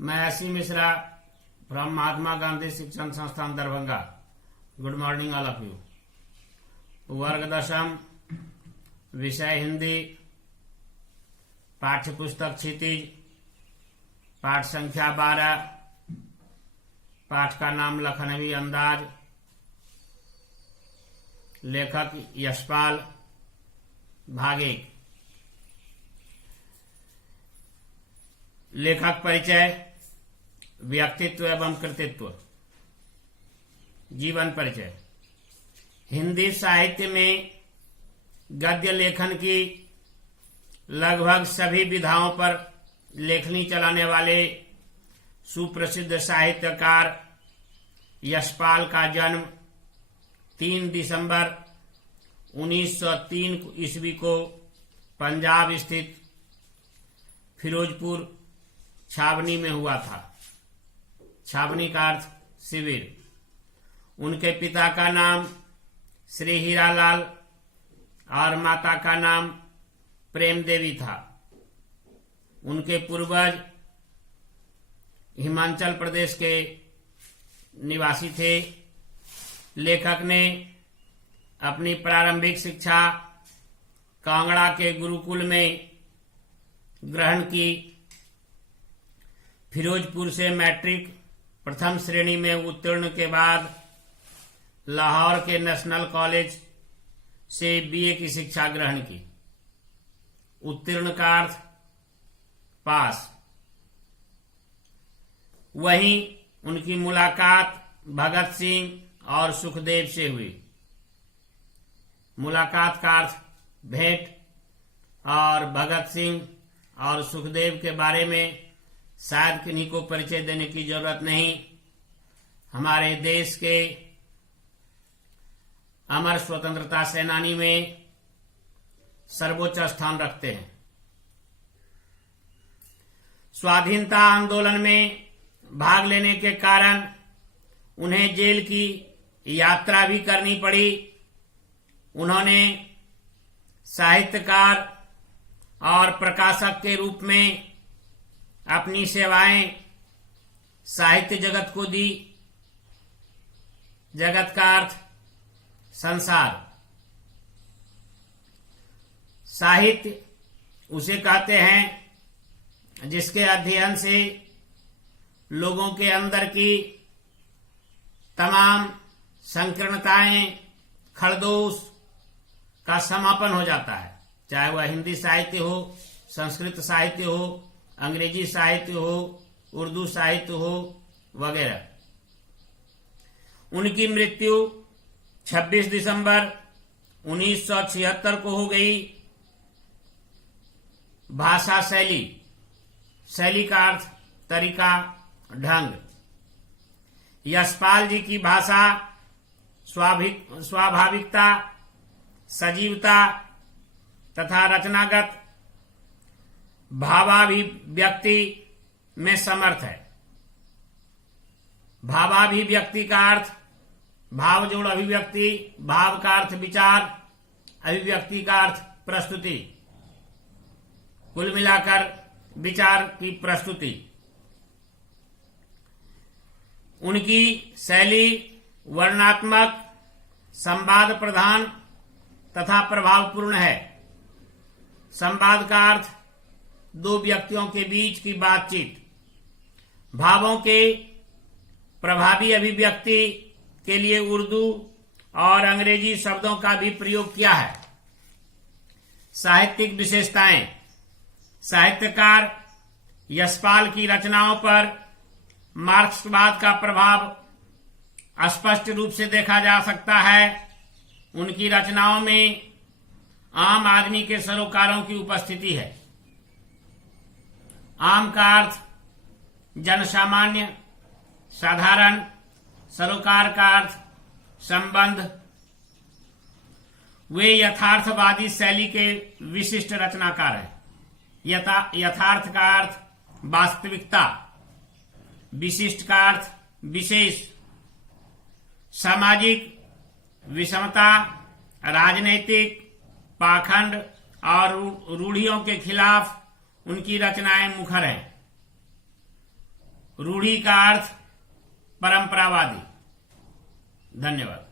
मैं S Mishra from Mahatma Gandhi शिक्षण संस्थान Darbhanga. Good morning all of you. वर्ग दशम, विषय हिंदी, पाठ्य पुस्तक क्षितिज, पाठ संख्या 12, पाठ का नाम लखनवी अंदाज, लेखक यशपाल, भाग 1। लेखक परिचय, व्यक्तित्व एवं कृतित्व, जीवन परिचय। हिंदी साहित्य में गद्य लेखन की लगभग सभी विधाओं पर लेखनी चलाने वाले सुप्रसिद्ध साहित्यकार यशपाल का जन्म 3 दिसंबर 1903 ईस्वी को पंजाब स्थित फिरोजपुर छावनी में हुआ था। छावनी का अर्थ शिविर। उनके पिता का नाम श्री हीरालाल और माता का नाम प्रेम देवी था। उनके पूर्वज हिमाचल प्रदेश के निवासी थे। लेखक ने अपनी प्रारंभिक शिक्षा कांगड़ा के गुरुकुल में ग्रहण की। फिरोजपुर से मैट्रिक प्रथम श्रेणी में उत्तीर्ण के बाद लाहौर के नेशनल कॉलेज से बीए की शिक्षा ग्रहण की। उत्तीर्ण का अर्थ पास। वहीं उनकी मुलाकात भगत सिंह और सुखदेव से हुई। मुलाकात का अर्थ भेंट, और भगत सिंह और सुखदेव के बारे में शायद किन्हीं को परिचय देने की जरूरत नहीं। हमारे देश के अमर स्वतंत्रता सेनानी में सर्वोच्च स्थान रखते हैं। स्वाधीनता आंदोलन में भाग लेने के कारण उन्हें जेल की यात्रा भी करनी पड़ी। उन्होंने साहित्यकार और प्रकाशक के रूप में अपनी सेवाएं साहित्य जगत को दी। जगत का अर्थ संसार। साहित्य उसे कहते हैं जिसके अध्ययन से लोगों के अंदर की तमाम संकीर्णताएं, खड़दोष का समापन हो जाता है। चाहे वह हिंदी साहित्य हो, संस्कृत साहित्य हो, अंग्रेजी साहित्य हो, उर्दू साहित्य हो वगैरह। उनकी मृत्यु 26 दिसंबर 1976 को हो गई। भाषा शैली, शैली का अर्थ तरीका, ढंग। यशपाल जी की भाषा स्वाभाविकता, सजीवता तथा रचनागत भावाभिव्यक्ति में समर्थ है। भावाभिव्यक्ति का अर्थ भाव जोड़ अभिव्यक्ति, भाव का अर्थ विचार, अभिव्यक्ति का अर्थ प्रस्तुति, कुल मिलाकर विचार की प्रस्तुति। उनकी शैली वर्णनात्मक, संवाद प्रधान तथा प्रभावपूर्ण है। संवाद का अर्थ 2 व्यक्तियों के बीच की बातचीत। भावों के प्रभावी अभिव्यक्ति के लिए उर्दू और अंग्रेजी शब्दों का भी प्रयोग किया है। साहित्यिक विशेषताएं। साहित्यकार यशपाल की रचनाओं पर मार्क्सवाद का प्रभाव स्पष्ट रूप से देखा जा सकता है। उनकी रचनाओं में आम आदमी के सरोकारों की उपस्थिति है। आम का अर्थ जनसामान्य, साधारण। सरोकार का अर्थ संबंध। वे यथार्थवादी शैली के विशिष्ट रचनाकार हैं। यथार्थ का अर्थ वास्तविकता, विशिष्ट का अर्थ विशेष। सामाजिक विषमता, राजनैतिक पाखंड और रूढ़ियों के खिलाफ उनकी रचनाएं मुखर हैं। रूढ़ी का अर्थ परंपरावादी। धन्यवाद।